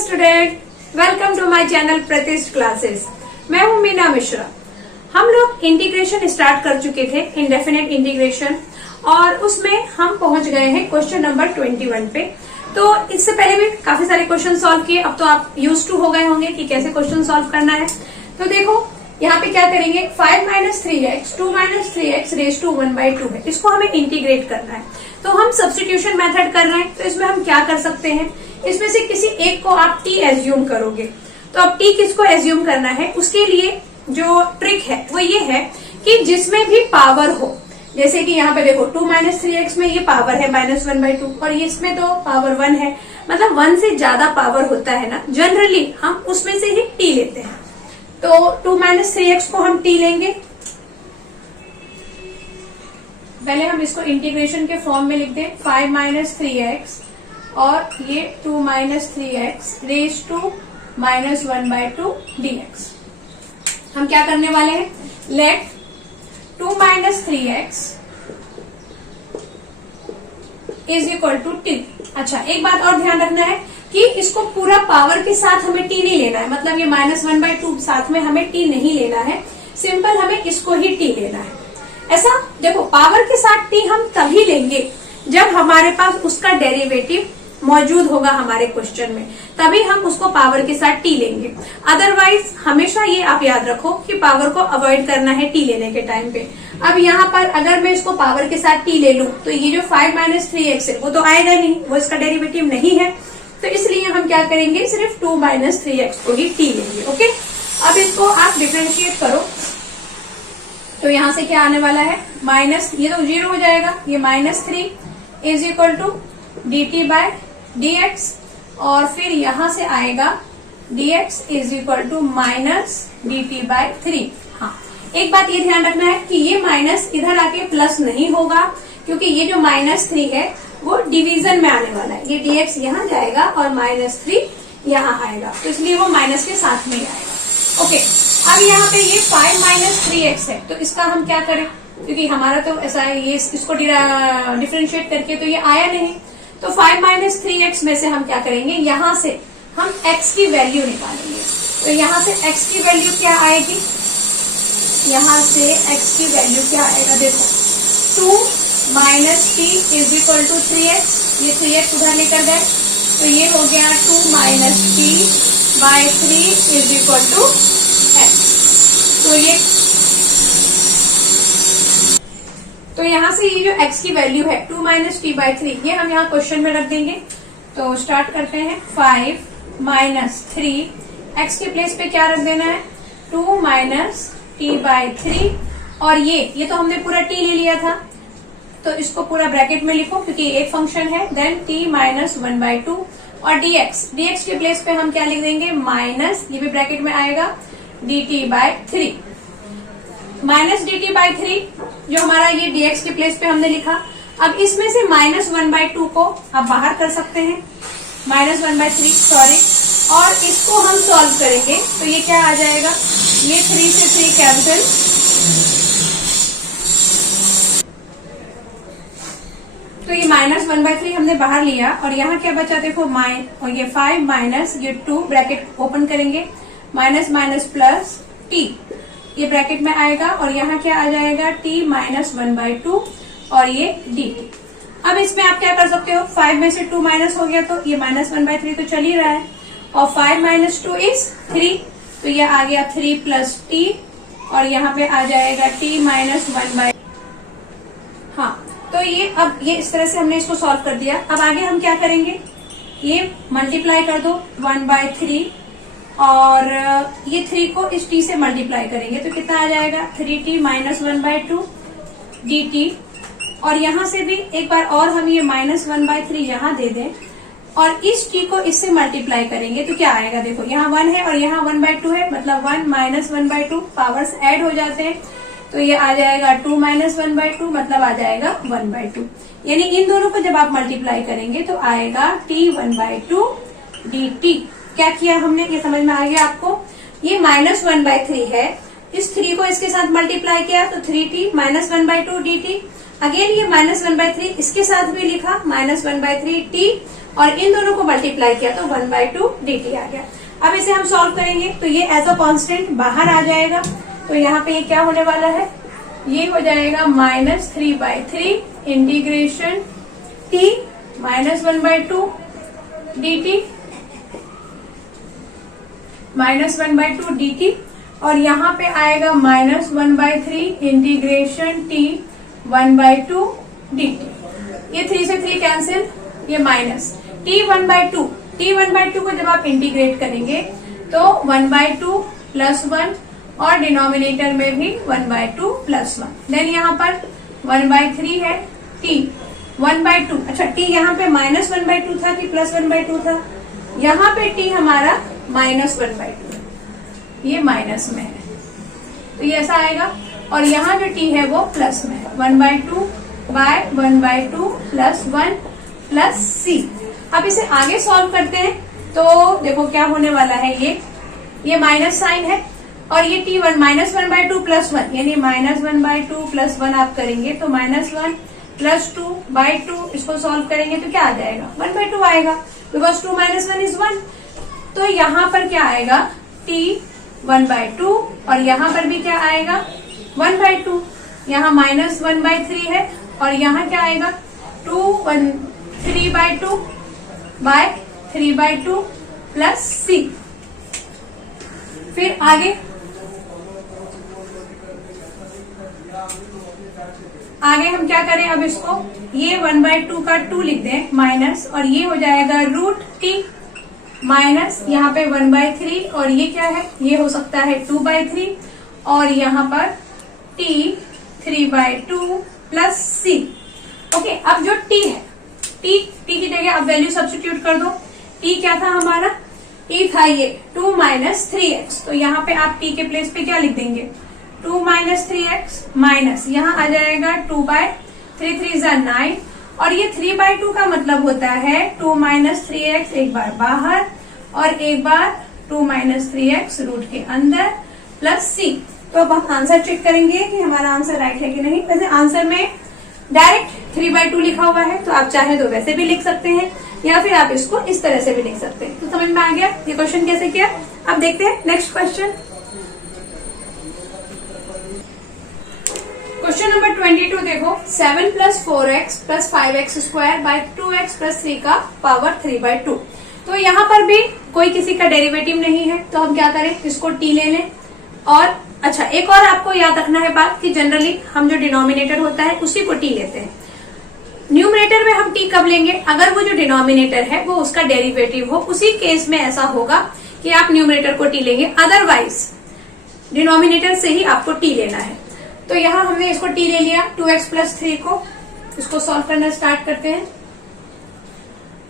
Student, welcome to my channel Pratishth classes. मैं हूं मीना मिश्रा। हम लोग इंटीग्रेशन स्टार्ट कर चुके थे, इंडेफिनेट इंटीग्रेशन, और उसमें हम पहुंच गए हैं क्वेश्चन नंबर 21 पे। तो इससे पहले भी काफी सारे क्वेश्चन सॉल्व किए, अब तो आप यूज टू हो गए होंगे कि कैसे क्वेश्चन सॉल्व करना है। तो देखो यहाँ पे क्या करेंगे, 5 - 3x 2 - 3x रेज टू 1/2 है, इसको हमें इंटीग्रेट करना है। तो हम सब्स्टिट्यूशन मेथड कर रहे हैं, तो इसमें हम क्या कर सकते हैं, इसमें से किसी एक को आप t एज्यूम करोगे। तो अब t किसको एज्यूम करना है, उसके लिए जो ट्रिक है वो ये है कि जिसमें भी पावर हो, जैसे कि यहाँ पे देखो 2 - 3x में ये पावर है -1/2 और इसमें तो पावर 1 है, मतलब 1 से ज्यादा पावर होता है ना, जनरली हम उसमें से ही t लेते हैं। तो 2 - 3x को हम t लेंगे। पहले हम इसको इंटीग्रेशन के फॉर्म में लिख दें, 5 - 3x और ये 2 - 3x रेज टू -1/2 dx। हम क्या करने वाले हैं, let 2 - 3x is equal to t। अच्छा, एक बात और ध्यान रखना है कि इसको पूरा पावर के साथ हमें t नहीं लेना है, मतलब ये -1/2 साथ में हमें t नहीं लेना है, सिंपल हमें इसको ही t लेना है। ऐसा देखो, पावर के साथ t हम तभी लेंगे जब हमारे पास उसका डेरिवेटिव मौजूद होगा हमारे क्वेश्चन में, तभी हम उसको पावर के साथ t लेंगे। अदरवाइज हमेशा ये आप याद रखो कि पावर को अवॉइड करना है t लेने के टाइम पे। अब यहाँ पर अगर मैं इसको पावर के साथ t ले लूं तो ये जो 5 - 3x है वो तो आएगा नहीं, वो इसका डेरिवेटिव नहीं है, तो इसलिए हम क्या करेंगे, सिर्फ 2 - 3x को ही t लेंगे। ओके, अब इसको आप डिफरेंशिएट करो तो यहाँ से क्या आने वाला है, माइनस, ये तो 0 हो जाएगा, ये -3 इज इक्वल टू dt/dx, और फिर यहां से आएगा dx is equal to -dt/3। हाँ, एक बात ये ध्यान रखना है कि ये माइनस इधर आके प्लस नहीं होगा, क्योंकि ये जो -3 है वो डिवीजन में आने वाला है, ये dx यहाँ जाएगा और -3 यहाँ आएगा, तो इसलिए वो माइनस के साथ में ही आएगा। ओके, अब यहाँ पे ये 5 - 3x है, तो इसका हम क्या करें, क्योंकि हमारा तो ऐसा है, ये इसको डिफरेंशिएट करके तो ये आया नहीं, तो 5 - 3x में से हम क्या करेंगे, यहाँ से हम x की वैल्यू निकालेंगे। तो यहाँ से x की वैल्यू क्या आएगी, यहाँ से x की वैल्यू क्या आएगा, देखो 2 - t is equal to 3x, ये 3x उधर लेकर गए, तो ये हो गया 2 - t/3 is equal to x। तो यहाँ से ये जो x की वैल्यू है 2 - t/3, ये हम यहाँ क्वेश्चन में रख देंगे। तो स्टार्ट करते हैं, 5 - 3, x के प्लेस पे क्या रख देना है, 2 - t/3, और ये तो हमने पूरा t ले लिया था, तो इसको पूरा ब्रैकेट में लिखो क्योंकि एक फंक्शन है, देन t - 1/2 और dx के प्लेस पे हम क्या लिख देंगे, माइनस, ये भी ब्रैकेट में आएगा, dt/3 -dt/3 जो हमारा ये dx के प्लेस पे हमने लिखा। अब इसमें से -1/2 को आप बाहर कर सकते हैं, -1/3 सॉरी, और इसको हम सॉल्व करेंगे तो ये क्या आ जाएगा, ये 3 से 3 कैंसिल, तो ये -1/3 हमने बाहर लिया, और यहाँ क्या बचा देखो, और ये 5 माइनस ये 2 ब्रैकेट ओपन करेंगे, माइनस प्लस t, ये ब्रैकेट में आएगा, और यहाँ क्या आ जाएगा, t - 1/2 और ये dt। अब इसमें आप क्या कर सकते हो, 5 में से 2 माइनस हो गया, तो ये -1/3 तो चल ही रहा है, और 5 - 2 इज 3, तो ये आ गया 3 + t, और यहाँ पे आ जाएगा t - 1/, हाँ, तो ये अब ये इस तरह से हमने इसको सॉल्व कर दिया। अब आगे हम क्या करेंगे, ये मल्टीप्लाई कर दो 1/3, और ये 3 को इस t से मल्टीप्लाई करेंगे तो कितना आ जाएगा, 3t - 1/2 dt, और यहाँ से भी एक बार और हम ये -1/3 यहाँ दे दें, और इस t को इससे मल्टीप्लाई करेंगे तो क्या आएगा, देखो यहाँ 1 है और यहाँ 1/2 है, मतलब 1 - 1/2 पावर्स ऐड हो जाते हैं, तो ये आ जाएगा 2 - 1/2, मतलब आ जाएगा 1/2, यानी इन दोनों को जब आप मल्टीप्लाई करेंगे तो आएगा t 1/2 dt। क्या किया हमने, ये समझ में आ गया आपको, ये -1/3 है, इस 3 को इसके साथ मल्टीप्लाई किया तो 3t - 1/2 dt, अगेन ये -1/3 इसके साथ भी लिखा, -1/3 t, और इन दोनों को मल्टीप्लाई किया तो 1/2 dt आ गया। अब इसे हम सॉल्व करेंगे तो ये एज अ कांस्टेंट बाहर आ जाएगा, तो यहाँ पे ये क्या होने वाला है, ये हो जाएगा -3/3 इंटीग्रेशन t -1/2 dt -1/2 dt, और यहाँ पे आएगा -1/3 इंटीग्रेशन t 1/2 dt। ये 3 से 3 कैंसिल, ये माइनस t 1/2 को जब आप इंटीग्रेट करेंगे तो 1/2 + 1 और डिनोमिनेटर में भी 1/2 + 1, देन यहाँ पर 1/3 है t 1/2। अच्छा, t यहाँ पे -1/2 था कि +1/2 था, यहाँ पे t हमारा -1/2 है, ये माइनस में है तो ये ऐसा आएगा, और यहाँ जो t है वो प्लस में है, 1/2 / 1/2 + 1 + c। अब इसे आगे सॉल्व करते हैं तो देखो क्या होने वाला है, ये माइनस साइन है और ये t -1/2 + 1 यानी -1/2 + 1 आप करेंगे तो -1 + 2/2, इसको सॉल्व करेंगे तो क्या आ जाएगा, 1/2 आएगा, बिकॉज 2 - 1 = 1। तो यहाँ पर क्या आएगा, t 1/2 और यहाँ पर भी क्या आएगा 1/2, यहाँ -1/3 है और यहाँ क्या आएगा 3/2 / 3/2 + c। फिर आगे हम क्या करें, अब इसको ये 1/2 का 2 लिख दें माइनस, और ये हो जाएगा √t माइनस यहाँ पे 1/3 और ये क्या है, ये हो सकता है 2/3 और यहाँ पर t 3/2 + c। ओके, अब जो t है, t की जगह आप वैल्यू सब्स्टिट्यूट कर दो। t क्या था हमारा, t था ये 2 - 3x, तो यहाँ पे आप t के प्लेस पे क्या लिख देंगे, 2 - 3x माइनस यहाँ आ जाएगा 2/3 3 = 9, और ये 3/2 का मतलब होता है 2 - 3x एक बार बाहर और एक बार 2 - 3x रूट के अंदर + c। तो अब हम आंसर चेक करेंगे कि हमारा आंसर राइट है कि नहीं। वैसे आंसर में डायरेक्ट 3/2 लिखा हुआ है, तो आप चाहे तो वैसे भी लिख सकते हैं या फिर आप इसको इस तरह से भी लिख सकते हैं। तो समझ में आ गया ये क्वेश्चन कैसे किया। अब देखते हैं नेक्स्ट क्वेश्चन। क्वेश्चन नंबर 22 देखो, 7 + 4x + 5x² / 2x + 3 का पावर 3/2। तो यहाँ पर भी कोई किसी का डेरिवेटिव नहीं है, तो हम क्या करें, इसको t ले लें। और अच्छा, एक और आपको याद रखना है बात कि जनरली हम जो डिनोमिनेटर होता है उसी को t लेते हैं। न्यूमरेटर में हम t कब लेंगे, अगर वो जो डिनोमिनेटर है वो उसका डेरिवेटिव हो, उसी केस में ऐसा होगा कि आप न्यूमरेटर को t लेंगे, अदरवाइज डिनोमिनेटर से ही आपको t लेना है। तो यहाँ हमने इसको t ले लिया 2x + 3 को, इसको सॉल्व करना स्टार्ट करते हैं।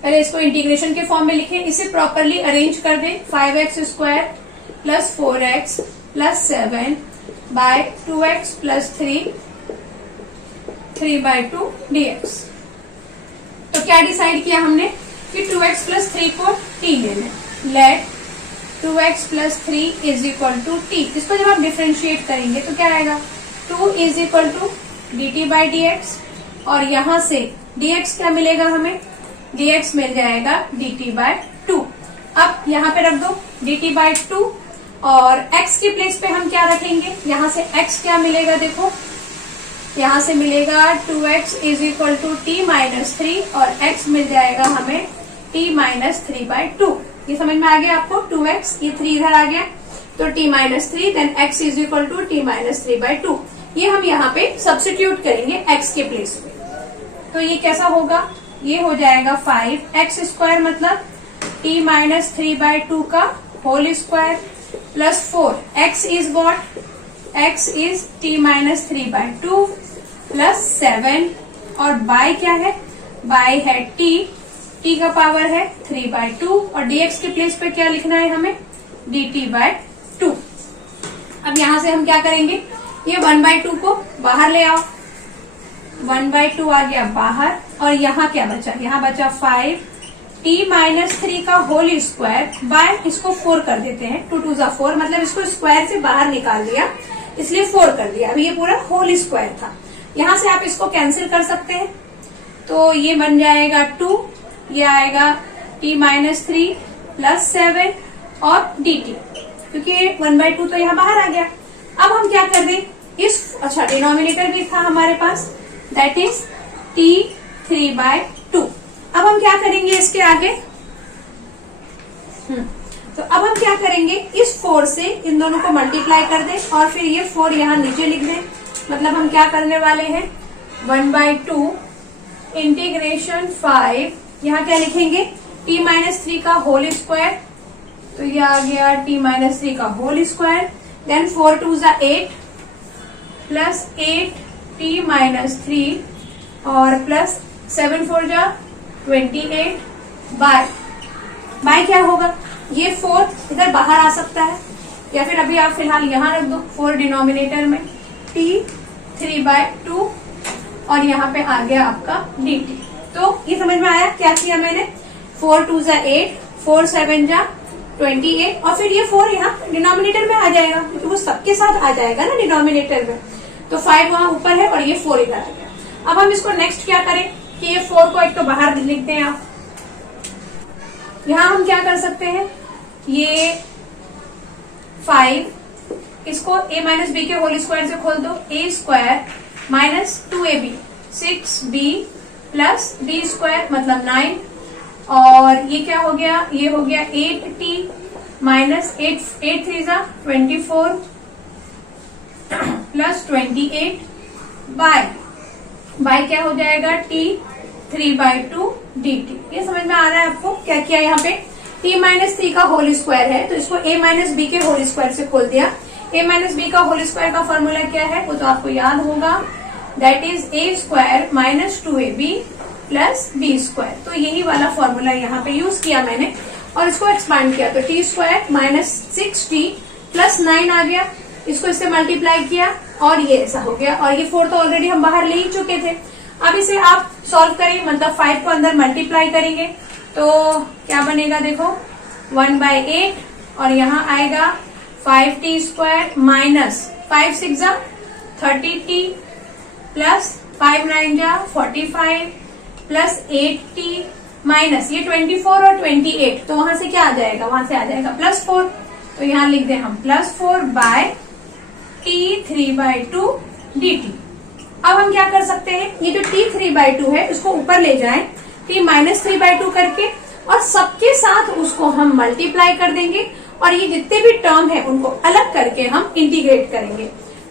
पहले इसको इंटीग्रेशन के फॉर्म में लिखें, इसे प्रॉपरली अरेंज कर दें। 5x² + 4x + 7 / 2x + 3 3/2 dx। तो क्या डिसाइड किया हमने कि 2x + 3 को t ले लें। Let 2x + 3 = t। इसको जब आप डिफरेंशिएट करेंगे तो क्या आएगा, 2 = dt/dx, और यहां से dx क्या मिलेगा हमें, dx मिल जाएगा dt/2। अब यहाँ पे रख दो dt/2, और x की प्लेस पे हम क्या रखेंगे, यहाँ से x क्या मिलेगा, देखो यहाँ से मिलेगा 2x = t - 3 और x मिल जाएगा हमें t - 3/2। ये समझ में आ गया आपको, 2x, ये 3 इधर आ गया तो t - 3, देन x = t - 3/2। ये हम यहाँ पे सब्स्टिट्यूट करेंगे x के प्लेस पे, तो ये कैसा होगा, ये हो जाएगा 5x² मतलब t - 3/2 का whole square + 4, x is what, x is t - 3/2 + 7, और बाय क्या है, बाय है t का पावर है 3/2, और dx के प्लेस पे क्या लिखना है हमें, dt/2। अब यहाँ से हम क्या करेंगे, ये 1/2 को बाहर ले आओ, 1/2 आ गया बाहर, और यहाँ क्या बचा, यहाँ बचा 5t - 3 का होल स्क्वायर बाय, इसको 4 कर देते हैं, 2 2 = 4, मतलब इसको स्क्वायर से बाहर निकाल दिया इसलिए 4 कर दिया। अभी ये पूरा होल स्क्वायर था, यहाँ से आप इसको कैंसिल कर सकते हैं, तो ये बन जाएगा 2 ये आएगा t माइनस 3 प्लस 7 और dt, क्योंकि 1/2 तो यहाँ बाहर आ गया। अब हम क्या कर दें, अच्छा डिनोमिनेटर भी था हमारे पास, दैट इज t 3/2। अब हम क्या करेंगे इसके आगे, तो अब हम क्या करेंगे, इस 4 से इन दोनों को मल्टीप्लाई कर दें और फिर ये 4 यहाँ नीचे लिख दें। मतलब हम क्या करने वाले हैं, 1/2 इंटीग्रेशन 5, यहाँ क्या लिखेंगे, t माइनस 3 का होल स्क्वायर, तो ये आ गया t माइनस 3 का होल स्क्वायर, देन 4 2 जा 8 प्लस 8t माइनस 3 और प्लस 7 4 जा 28 बाय क्या होगा, ये 4 इधर बाहर आ सकता है, या फिर अभी आप फिलहाल यहाँ रख दो 4 डिनोमिनेटर में, t 3/2 और यहाँ पे आ गया आपका dt। तो ये समझ में आया क्या किया मैंने, 4 2 जा 8, 4 7 जा 28 और फिर ये 4 यहाँ डिनोमिनेटर में आ जाएगा, क्योंकि वो सबके साथ आ जाएगा ना डिनोमिनेटर में, तो 5 वहां ऊपर है और ये 4 इधर आ गया। अब हम इसको नेक्स्ट क्या करें कि ये 4 को एक तो बाहर लिखते हैं आप, यहाँ हम क्या कर सकते हैं, ये 5 इसको a माइनस बी के होल स्क्वायर से खोल दो, a square minus 2ab 6b plus b square मतलब 9, और ये क्या हो गया, ये हो गया 8t माइनस 8 3 जा 24 प्लस 28 बाय क्या हो जाएगा, t 3/2 dt। ये समझ में आ रहा है आपको क्या किया, यहाँ पे t माइनस 3 का होल स्क्वायर है तो इसको a माइनस बी के होल स्क्वायर से खोल दिया। a माइनस बी का होल स्क्वायर का फॉर्मूला क्या है वो तो आपको याद होगा, that is a square minus 2ab plus b square. तो यही वाला फॉर्मूला यहाँ पे यूज किया मैंने और इसको एक्सपांड किया, तो T square minus 6t plus 9 आ गया, इसको इससे मल्टीप्लाई किया और ये ऐसा हो गया, और ये 4 तो ऑलरेडी हम बाहर ले ही चुके थे। अब इसे आप सॉल्व करिए, मतलब 5 को अंदर मल्टीप्लाई करेंगे तो क्या बनेगा, देखो 1/8 और यहाँ आएगा 5t स्क्वायर माइनस 5 6 जा 30t प्लस 5 9 जा 45 प्लस 8t माइनस ये 24 और 28, तो वहां से क्या आ जाएगा, वहां से आ जाएगा +4, तो यहाँ लिख दें हम +4 बाय t 3/2 dt। अब हम क्या कर सकते हैं, ये जो t 3/2 है इसको ऊपर ले जाएं t माइनस 3/2 करके और सबके साथ उसको हम मल्टीप्लाई कर देंगे और ये जितने भी टर्म है उनको अलग करके हम इंटीग्रेट करेंगे।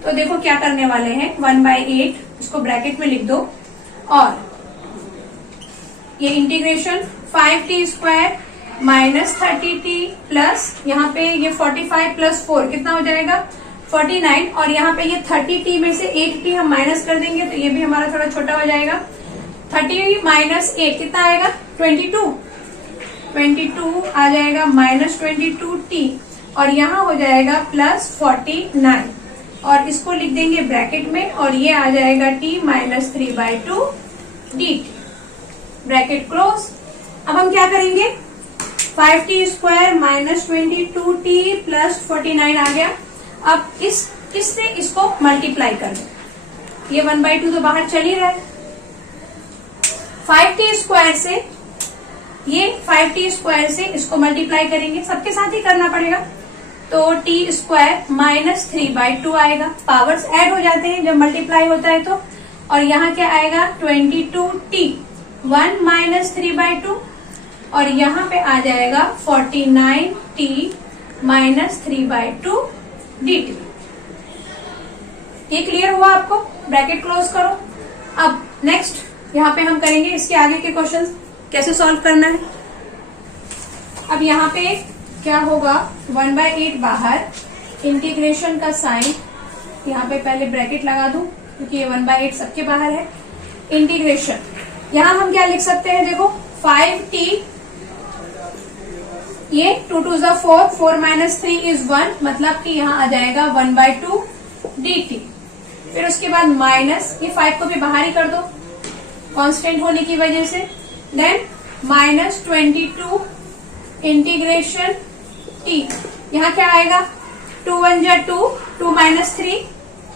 तो देखो क्या करने वाले हैं, 1/8 इसको ब्रैकेट में लिख दो और ये integration 5t square minus 30t plus यहाँ पे ये 45 प्लस 4 कितना हो जाएगा 49, और यहाँ पे ये 30t में से 8t हम माइनस कर देंगे तो ये भी हमारा थोड़ा छोटा हो जाएगा। 30 माइनस 8 कितना आएगा 22 आ जाएगा माइनस 22t और यहाँ हो जाएगा प्लस 49 और इसको लिख देंगे ब्रैकेट में और ये आ जाएगा t minus 3/2 dt, bracket close. अब हम क्या करेंगे, 5t square minus 22t plus 49 आ गया। अब इससे इसको मल्टीप्लाई कर दो, ये 1/2 तो बाहर चल ही रहा है। 5t स्क्वायर से ये 5t स्क्वायर से इसको मल्टीप्लाई करेंगे, सबके साथ ही करना पड़ेगा, तो t स्क्वायर माइनस 3/2 आएगा। पावर्स ऐड हो जाते हैं जब मल्टीप्लाई होता है तो, और यहाँ क्या आएगा 22t 1 माइनस 3/2 और यहाँ पे आ जाएगा 49t माइनस 3/2 dt। ये क्लियर हुआ आपको, ब्रैकेट क्लोज करो। अब नेक्स्ट यहाँ पे हम करेंगे इसके आगे के क्वेश्चंस कैसे सॉल्व करना है। अब यहाँ पे क्या होगा, 1/8 बाहर, इंटीग्रेशन का साइन यहाँ पे पहले ब्रैकेट लगा दूं क्योंकि ये 1/8 सबके बाहर है। इंटीग्रेशन यहाँ हम क्या लिख सकते हैं, देखो 5t, ये 2 2 जा 4, 4 माइनस 3 इज 1, मतलब कि यहाँ आ जाएगा 1/2 dt। फिर उसके बाद माइनस, ये 5 को भी बाहर ही कर दो कांस्टेंट होने की वजह से, देन माइनस 22 इंटीग्रेशन t, यहाँ क्या आएगा 2 1 जा 2, 2 माइनस 3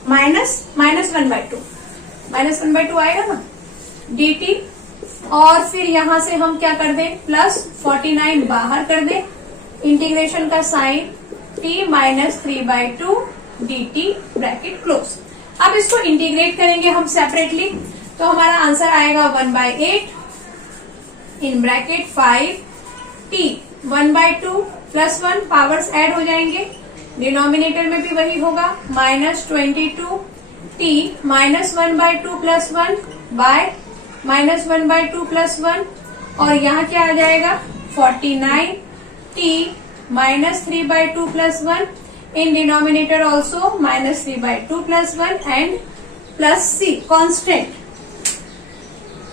माइनस 1/2 आएगा ना dt और फिर यहां से हम क्या कर दें, प्लस 49 बाहर कर दें, इंटीग्रेशन का sine t minus 3/2 dt bracket close. अब इसको इंटीग्रेट करेंगे हम सेपरेटली, तो हमारा आंसर आएगा 1/8 in bracket 5t 1/2 plus 1 powers add हो जाएंगे, डिनोमिनेटर में भी वही होगा, minus 22t minus 1/2 plus 1 bye minus 1/2 plus 1, और यहाँ क्या आ जाएगा 49t minus 3/2 plus 1 in denominator also minus 3/2 plus 1 and plus c constant.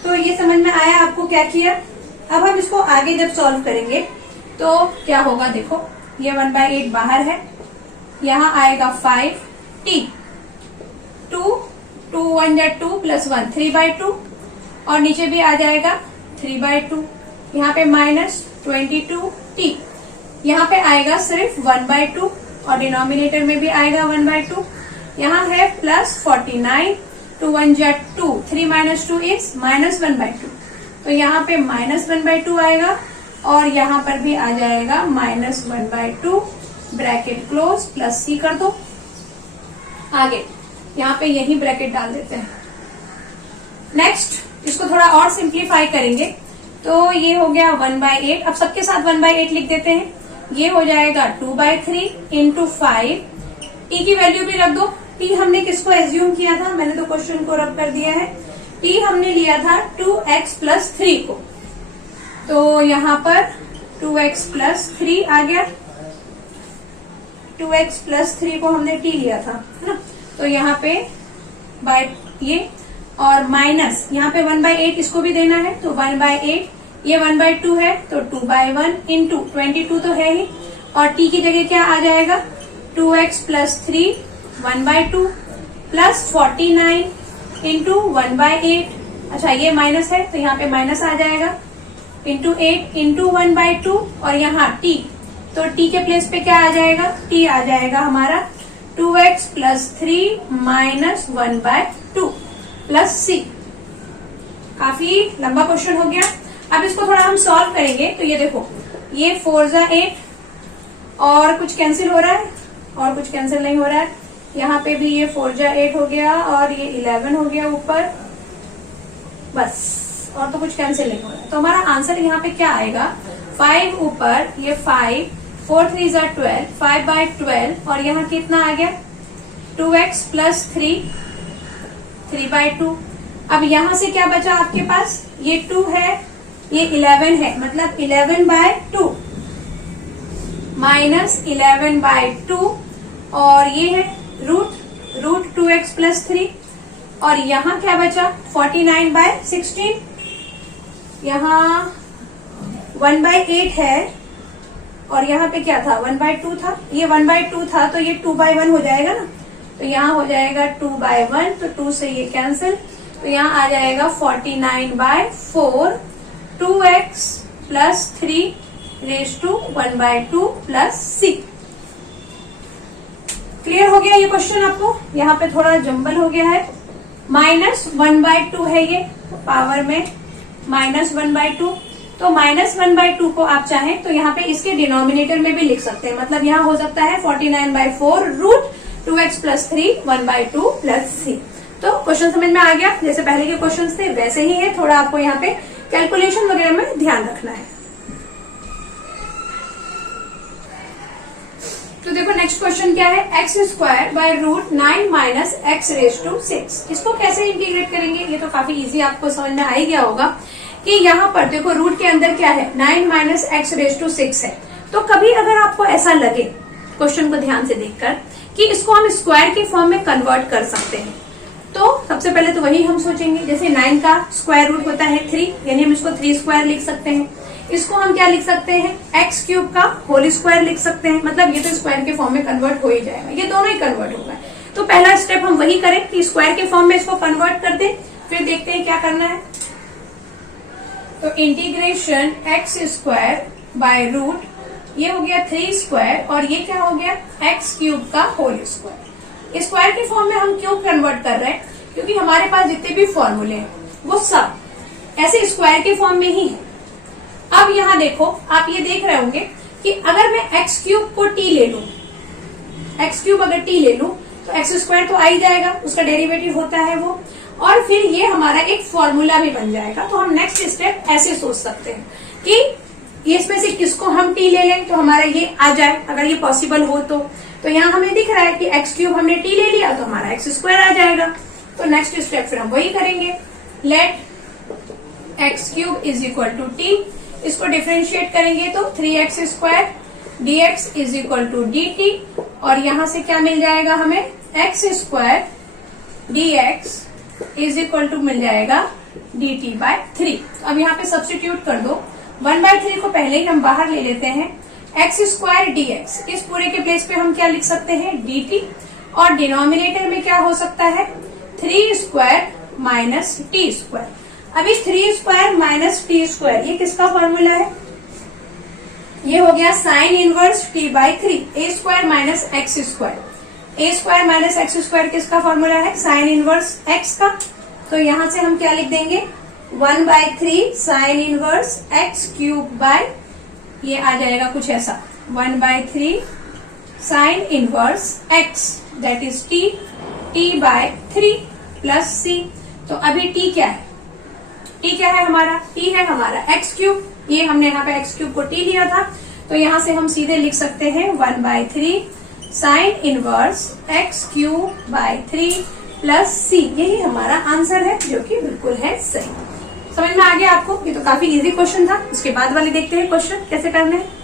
तो ये समझ में आया आपको क्या किया। अब हम इसको आगे जब सॉल्व करेंगे तो क्या होगा, देखो ये 1/8 बाहर है, यहाँ आएगा 5t 2 1 या 2 प्लस 1 3/2 और नीचे भी आ जाएगा 3/2, यहाँ पे माइनस 22t, यहाँ पे आएगा सिर्फ 1/2 और डिनोमिनेटर में भी आएगा 1/2, यहाँ है प्लस 49 2 1 या 2 3 माइनस 2 इज माइनस 1/2, तो यहाँ पे माइनस 1/2 आएगा और यहाँ पर भी आ जाएगा minus 1/2 bracket close plus c कर दो। आगे यहाँ पे यही ब्रैकेट डाल देते हैं। नेक्स्ट इसको थोड़ा और सिंप्लीफाई करेंगे तो ये हो गया 1/8, अब सबके साथ 1/8 लिख देते हैं, ये हो जाएगा 2/3 इंटू 5, t की वैल्यू भी रख दो। t हमने किसको एज्यूम किया था, मैंने तो क्वेश्चन को रब कर दिया है, t हमने लिया था 2x प्लस 3 को, तो यहाँ पर 2x प्लस 3 आ गया, 2x प्लस 3 को हमने t लिया था, है ना, तो यहाँ पे बाय ये और माइनस यहाँ पे 1/8 इसको भी देना है, तो 1/8 ये 1/2 है तो 2/1 इंटू 22 तो है ही, और t की जगह क्या आ जाएगा 2x प्लस 3 1/2 प्लस 49 इंटू 1/8, अच्छा ये माइनस है तो यहाँ पे माइनस आ जाएगा, इंटू 8 इंटू 1/2 और यहाँ t, तो t के प्लेस पे क्या आ जाएगा, t आ जाएगा हमारा 2x plus 3 minus 1/2 plus c। काफी लंबा क्वेश्चन हो गया। अब इसको थोड़ा हम सॉल्व करेंगे तो ये देखो, ये 4 जा 8 और कुछ कैंसिल हो रहा है और कुछ कैंसिल नहीं हो रहा है, यहाँ पे भी ये 4 जा 8 हो गया और ये 11 हो गया ऊपर, बस और तो कुछ कैंसिल नहीं हो रहा है, तो हमारा आंसर यहाँ पे क्या आएगा 5 ऊपर ये 5 4 3 जा 12 5/12 और यहाँ कितना आ गया 2x प्लस 3 3/2। अब यहाँ से क्या बचा आपके पास, ये 2 है ये 11 है, मतलब 11/2 माइनस 11/2 और ये है रूट 2x प्लस 3 और यहाँ क्या बचा 49/16, यहाँ 1/8 है और यहाँ पे क्या था 1/2 था, ये 1/2 था तो ये 2/1 हो जाएगा ना, तो यहाँ हो जाएगा 2/1, तो 2 से ये कैंसिल, तो यहाँ आ जाएगा 49/4 2x plus 3 raise to 1/2 plus c। Clear हो गया ये क्वेश्चन आपको, यहाँ पे थोड़ा जंबल हो गया है, माइनस 1/2 है ये पावर में माइनस 1/2, तो माइनस 1/2 को आप चाहें तो यहाँ पे इसके डिनोमिनेटर में भी लिख सकते हैं, मतलब यहाँ हो सकता है 49/4 root 2x plus 3 1/2 plus c। तो क्वेश्चन समझ में आ गया, जैसे पहले के क्वेश्चन थे वैसे ही है, थोड़ा आपको यहाँ पे कैलकुलेशन वगैरह में ध्यान रखना है। तो देखो नेक्स्ट क्वेश्चन क्या है, x square by root 9 minus x raise to 6, इसको कैसे इंटीग्रेट करेंगे, ये तो काफी इजी आपको समझ में आ ही गया होगा कि यहाँ पर देखो रूट के अंदर क्या है 9 माइनस एक्स रेज टू 6 है, तो कभी अगर आपको ऐसा लगे क्वेश्चन को ध्यान से देखकर कि इसको हम स्क्वायर के फॉर्म में कन्वर्ट कर सकते हैं, तो सबसे पहले तो वही हम सोचेंगे, जैसे 9 का स्क्वायर रूट होता है 3, यानी हम इसको 3 स्क्वायर लिख सकते हैं, इसको हम क्या लिख सकते हैं एक्स क्यूब का होल स्क्वायर लिख सकते हैं, मतलब ये तो स्क्वायर के फॉर्म में कन्वर्ट हो ही जाएगा, ये दोनों ही कन्वर्ट होगा। तो पहला स्टेप हम वही करें कि स्क्वायर के फॉर्म में इसको कन्वर्ट कर दें, फिर देखते हैं क्या करना है। तो integration x square by root, ये हो गया 3 स्क्वायर और ये क्या हो गया एक्स क्यूब का होल स्क्वायर। स्क्वायर के फॉर्म में हम क्यों कन्वर्ट कर रहे हैं, क्योंकि हमारे पास जितने भी फॉर्मूले हैं वो सब ऐसे स्क्वायर के फॉर्म में ही है। अब यहाँ देखो, आप ये देख रहे होंगे कि अगर मैं एक्स क्यूब को टी ले लू, एक्स क्यूब अगर टी ले लू तो एक्स स्क्वायर तो आ ही जाएगा, उसका डेरिवेटिव होता है वो, और फिर ये हमारा एक फॉर्मूला भी बन जाएगा। तो हम नेक्स्ट स्टेप ऐसे सोच सकते हैं कि इसमें से किसको हम टी ले लें तो हमारा ये आ जाए, अगर ये पॉसिबल हो तो यहाँ हमें दिख रहा है कि एक्स क्यूब हमने टी ले लिया तो हमारा एक्स स्क्वायर आ जाएगा। तो नेक्स्ट स्टेप फिर हम वही करेंगे, let x cube is equal to T, इसको डिफरेंशिएट करेंगे तो 3x square dx is equal to D T, और यहां से क्या मिल जाएगा हमें, X square dx is equal to मिल जाएगा dt बाय 3। अब यहाँ पे सब्स्टिट्यूट कर दो, 1/3 को पहले ही हम बाहर ले लेते हैं, एक्स स्क्वायर dx, इस पूरे के प्लेस पे हम क्या लिख सकते हैं dt, और डिनोमिनेटर में क्या हो सकता है 3 स्क्वायर माइनस टी स्क्वायर। अब इस 3 स्क्वायर माइनस टी स्क्वायर ये किसका फॉर्मूला है, ये हो गया sine inverse T by 3, A square minus X square. A square minus X square किसका फॉर्मूला है, साइन इनवर्स एक्स का। तो यहां से हम क्या लिख देंगे 1/3 sine inverse X cube by, ये आ जाएगा कुछ ऐसा 1/3 sine inverse X that is T by 3 plus C. तो अभी टी क्या है, टी क्या है हमारा, टी है हमारा एक्स क्यूब, ये हमने यहाँ पे एक्स क्यूब को टी लिया था, तो यहाँ से हम सीधे लिख सकते हैं 1/3 sine inverse X cube by 3 plus C. यही हमारा आंसर है जो कि बिल्कुल है सही। समझ में आ गया आपको, ये तो काफी इजी क्वेश्चन था। उसके बाद वाले देखते हैं क्वेश्चन कैसे करने हैं।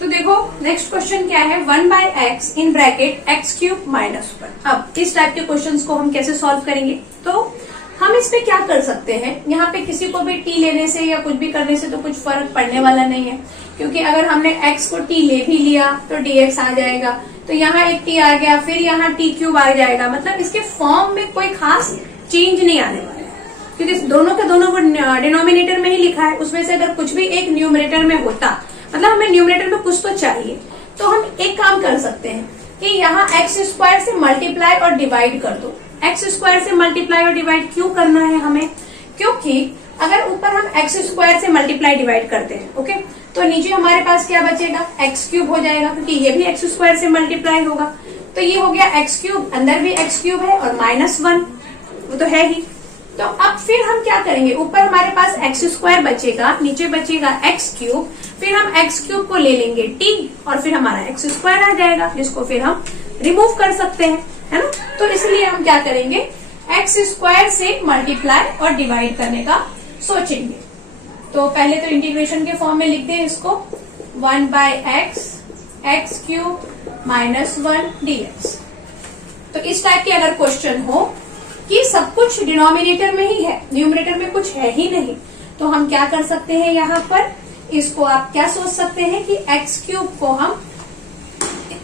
तो देखो नेक्स्ट क्वेश्चन क्या है, 1/x in bracket x cube minus 1। अब इस टाइप के क्वेश्चंस को हम कैसे सॉल्व करेंगे, तो हम इस पे क्या कर सकते हैं, यहाँ पे किसी को भी टी लेने से या कुछ भी करने से तो कुछ फर्क पड़ने वाला नहीं है, क्योंकि अगर हमने x को टी ले भी लिया तो dx आ जाएगा, तो यहाँ एक टी आ गया, फिर यहाँ टी क्यूब आ जाएगा, मतलब इसके फॉर्म में कोई खास चेंज नहीं आने वाला है, क्योंकि दोनों के दोनों को डिनोमिनेटर में ही लिखा है। उसमें से अगर कुछ भी एक न्यूमरेटर में होता, मतलब हमें न्यूमरेटर में कुछ तो चाहिए, तो हम एक काम कर सकते हैं कि यहाँ एक्स स्क्वायर से मल्टीप्लाई और डिवाइड कर दो। एक्स स्क्वायर से मल्टीप्लाई और डिवाइड क्यों करना है हमें, क्योंकि अगर ऊपर हम एक्स स्क्वायर से मल्टीप्लाई डिवाइड करते हैं, ओके, तो नीचे हमारे पास क्या बचेगा, एक्स क्यूब हो जाएगा, क्योंकि ये भी एक्स स्क्वायर से मल्टीप्लाई होगा। तो ये हो गया एक्स क्यूब, अंदर भी एक्स क्यूब है और -1 वो तो है ही। तो अब फिर हम क्या करेंगे, ऊपर हमारे पास एक्स स्क्वायर बचेगा, नीचे बचेगा एक्स क्यूब, फिर हम एक्स क्यूब को ले लेंगे टी, और फिर हमारा एक्स स्क्वायर आ जाएगा, जिसको फिर हम रिमूव कर सकते हैं, है ना। तो इसलिए हम क्या करेंगे, एक्स स्क्वायर से मल्टीप्लाई और डिवाइड करने का सोचेंगे। तो पहले तो इंटीग्रेशन के फॉर्म में लिख दें इसको, 1/x एक्स क्यूब -1 dx। तो इस टाइप के अगर क्वेश्चन हो कि सब कुछ डिनोमिनेटर में ही है, न्यूमरेटर में कुछ है ही नहीं, तो हम क्या कर सकते हैं, यहाँ पर इसको आप क्या सोच सकते हैं कि एक्स क्यूब को हम,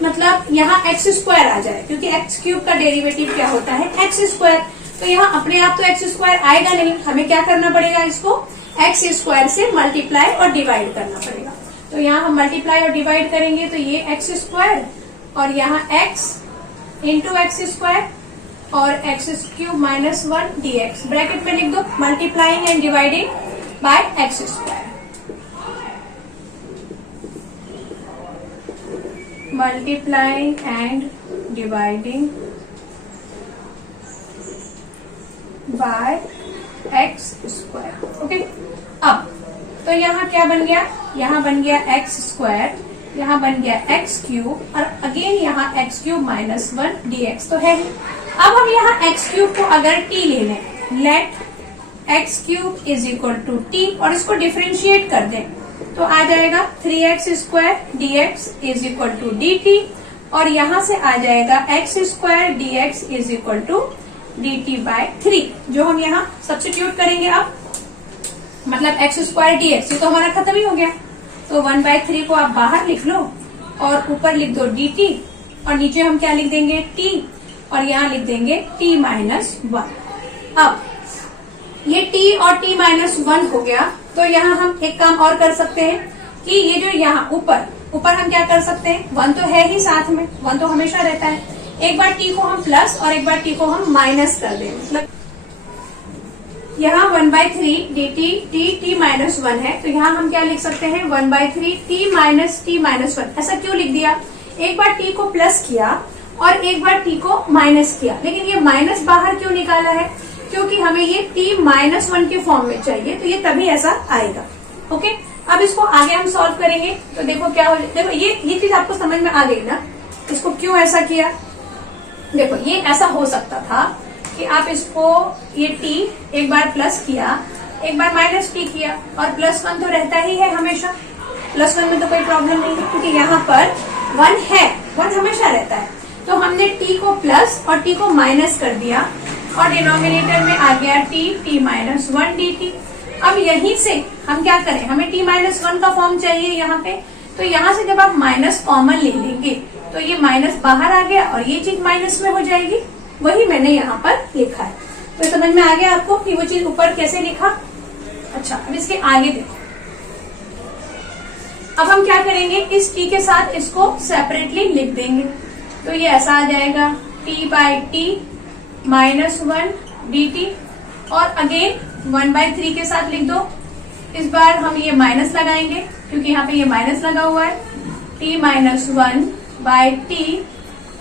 मतलब यहाँ एक्स स्क्वायर आ जाए, क्योंकि एक्स क्यूब का डेरिवेटिव क्या होता है एक्स स्क्वायर। तो यहाँ अपने आप तो एक्स स्क्वायर आएगा नहीं, हमें क्या करना पड़ेगा, इसको एक्स स्क्वायर से मल्टीप्लाई और डिवाइड करना पड़ेगा। तो यहाँ हम मल्टीप्लाई और डिवाइड करेंगे तो ये एक्स स्क्वायर, और यहाँ एक्स इंटू एक्स स्क्वायर और एक्स क्यूब -1 dx, ब्रैकेट में लिख दो, multiplying and dividing by x square, multiplying and dividing by x square. Okay, अब तो यहाँ क्या बन गया, यहाँ बन गया एक्स स्क्वायर, यहाँ बन गया एक्स क्यूब, और अगेन यहाँ एक्स क्यूब -1 dx तो है। अब हम यहाँ एक्स क्यूब को अगर टी ले लें, let x cube is equal to t, और इसको डिफरेंशिएट कर दें तो आ जाएगा 3x square dx is equal to D T, और यहाँ से आ जाएगा x square dx is equal to D t by 3, जो हम यहाँ सब्स्टिट्यूट करेंगे। अब मतलब एक्स स्क्वायर dx, ये तो हमारा खत्म ही हो गया, तो 1/3 को आप बाहर लिख लो और ऊपर लिख दो dt, और नीचे हम क्या लिख देंगे t, और यहाँ लिख देंगे t -1। अब ये t और t -1 हो गया, तो यहाँ हम एक काम और कर सकते हैं कि ये जो यहाँ ऊपर हम क्या कर सकते हैं, 1 तो है ही साथ में, 1 तो हमेशा रहता है, एक बार t को हम प्लस और एक बार t को हम माइनस कर दें, मतलब यहाँ 1/3 dt t -1 है, तो यहाँ हम क्या लिख सकते हैं 1/3 t -1। ऐसा क्यों लिख दिया? एक बार t को प्लस किया और एक बार t को माइनस किया, लेकिन ये माइनस बाहर क्यों निकाला है? क्योंकि हमें ये t -1 के फॉर्म में चाहिए, तो ये तभी ऐसा आएगा। ओके, अब इसको आगे हम सॉल्व करेंगे। तो देखो क्या हो, देखो ये चीज आपको समझ में आ गई ना, इसको क्यों ऐसा किया। देखो ये ऐसा हो सकता था कि आप इसको ये t एक बार प्लस किया, एक बार माइनस t किया, और +1 तो रहता ही है हमेशा, +1 में तो कोई प्रॉब्लम नहीं है, क्योंकि यहाँ पर 1 है, 1 हमेशा रहता है। तो हमने t को प्लस और t को माइनस कर दिया, और डिनोमिनेटर में आ गया t -1 dt। अब यहीं से हम क्या करें, हमें t -1 का फॉर्म चाहिए यहाँ पे, तो यहाँ से जब आप माइनस कॉमन ले लेंगे तो ये माइनस बाहर आ गया और ये चीज माइनस में हो जाएगी। वही मैंने यहाँ पर लिखा है। तो समझ में आ गया आपको कि वो चीज ऊपर कैसे लिखा। अच्छा, अब इसके आगे देखो, अब हम क्या करेंगे, इस t के साथ इसको सेपरेटली लिख देंगे। तो ये ऐसा आ जाएगा t/t -1 dt, और अगेन 1/3 के साथ लिख दो। इस बार हम ये माइनस लगाएंगे क्योंकि यहाँ पे ये माइनस लगा हुआ है, t -1/t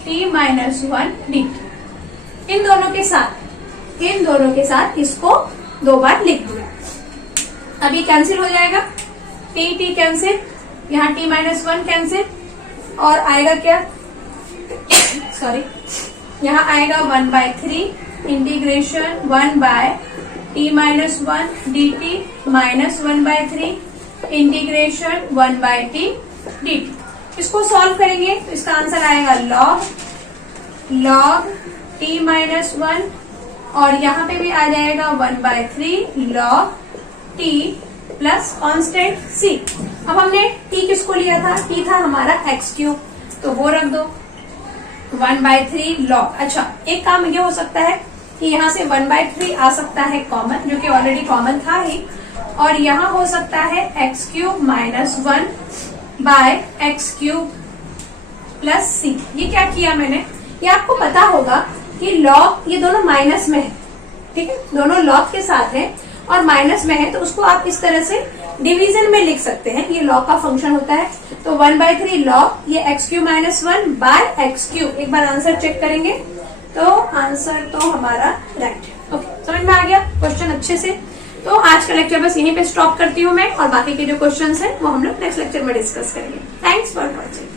-1 dt। इन दोनों के साथ इसको 2 बार लिख दिया। अब ये कैंसिल हो जाएगा, t कैंसिल, यहाँ t -1 कैंसिल, और आएगा क्या सॉरी, यहाँ आएगा 1/3 integration 1/t -1 dt minus 1/3 integration 1/t dt। इसको सॉल्व करेंगे तो इसका आंसर आएगा log t -1, और यहाँ पे भी आ जाएगा 1/3 log t plus constant c। अब हमने t किसको लिया था, t था हमारा x3, तो वो रख दो 1/3 log। अच्छा, एक काम ये हो सकता है कि यहाँ से 1/3 आ सकता है कॉमन, जो कि ऑलरेडी कॉमन था ही, और यहाँ हो सकता है x³ -1/x³ प्लस c। ये क्या किया मैंने, ये आपको पता होगा कि log ये दोनों माइनस में है, ठीक है, दोनों log के साथ है और माइनस में है, तो उसको आप इस तरह से डिवीजन में लिख सकते हैं। ये log का फंक्शन होता है। तो 1/3 log ये x³ -1/x³। एक बार आंसर चेक करेंगे तो आंसर तो हमारा राइट है। ओके, समझ में आ गया क्वेश्चन अच्छे से। तो आज का लेक्चर बस यहीं पे स्टॉप करती हूँ मैं, और बाकी के जो क्वेश्चंस हैं वो हम लोग नेक्स्ट लेक्चर में डिस्कस करेंगे। Thanks for watching.